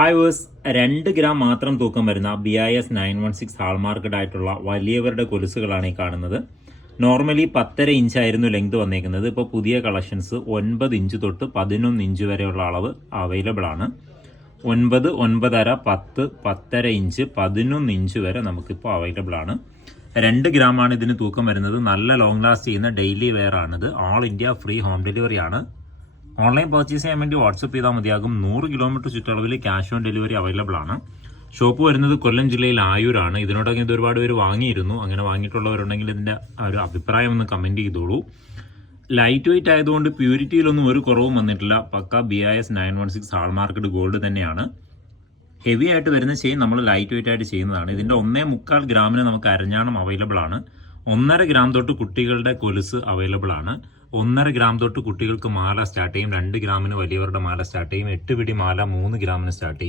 Hi verse 2 gram മാത്രം തൂക്കം വരുന്ന BIS 916 ഹാൾമാർക്കഡ് ആയിട്ടുള്ള വലിയവരുടെ കൊലുസുകളാണ് ഈ കാണുന്നത്. നോർമലി 10.5 ഇഞ്ച് ആയിരുന്നു ലെങ്ത് വന്നേക്കുന്നത്. ഇപ്പോൾ പുതിയ കളക്ഷൻസ് 9 ഇഞ്ച് തൊട്ട് 11 ഇഞ്ച് വരെയുള്ള അളവ് അവൈലബിൾ ആണ്. 9, 9.5, 10, 10.5 ഇഞ്ച്, 11 ഇഞ്ച് വരെ നമുക്കിപ്പോൾ അവൈലബിൾ ആണ്. 2 ഗ്രാമാണ് ഇതിന് തൂക്കം വരുന്നത്. നല്ല ലോങ് ലാസ്റ്റ് ചെയ്യുന്ന ഡെയിലി വെയർ ആണിത്. All India free home delivery ആണ്. ഓൺലൈൻ പർച്ചേസ് ചെയ്യാൻ വേണ്ടി വാട്സപ്പ് ചെയ്താൽ മതിയാകും. 100 കിലോമീറ്റർ ചുറ്റളവിൽ ക്യാഷ് ഓൺ ഡെലിവറി അവൈലബിൾ ആണ്. ഷോപ്പ് വരുന്നത് കൊല്ലം ജില്ലയിൽ ആയൂരാണ്. ഇതിനോടൊക്കെ ഇത് ഒരുപാട് പേര് വാങ്ങിയിരുന്നു. അങ്ങനെ വാങ്ങിയിട്ടുള്ളവരുണ്ടെങ്കിൽ ഇതിൻ്റെ ഒരു അഭിപ്രായം ഒന്ന് കമൻറ്റ് ചെയ്തോളൂ. ലൈറ്റ് വെയിറ്റ് ആയതുകൊണ്ട് പ്യൂരിറ്റിയിലൊന്നും ഒരു കുറവും വന്നിട്ടില്ല. പക്ക BIS 916 ഹാൾമാർക്കഡ് ഗോൾഡ് തന്നെയാണ്. ഹെവി ആയിട്ട് വരുന്ന ചെയിൻ നമ്മൾ ലൈറ്റ് വെയിറ്റ് ആയിട്ട് ചെയ്യുന്നതാണ്. ഇതിൻ്റെ 1.25 ഗ്രാമിന് നമുക്ക് അരഞ്ഞാണം അവൈലബിൾ ആണ്. 1.5 ഗ്രാം തൊട്ട് കുട്ടികളുടെ കൊലുസ് അവൈലബിൾ ആണ്. 1.5 ഗ്രാം തൊട്ട് കുട്ടികൾക്ക് മാല സ്റ്റാർട്ട് ചെയ്യും. 2 ഗ്രാമിന് വലിയവരുടെ മാല സ്റ്റാർട്ട് ചെയ്യും. 8 പിടി മാല 3 ഗ്രാമിന് സ്റ്റാർട്ട് ചെയ്യും.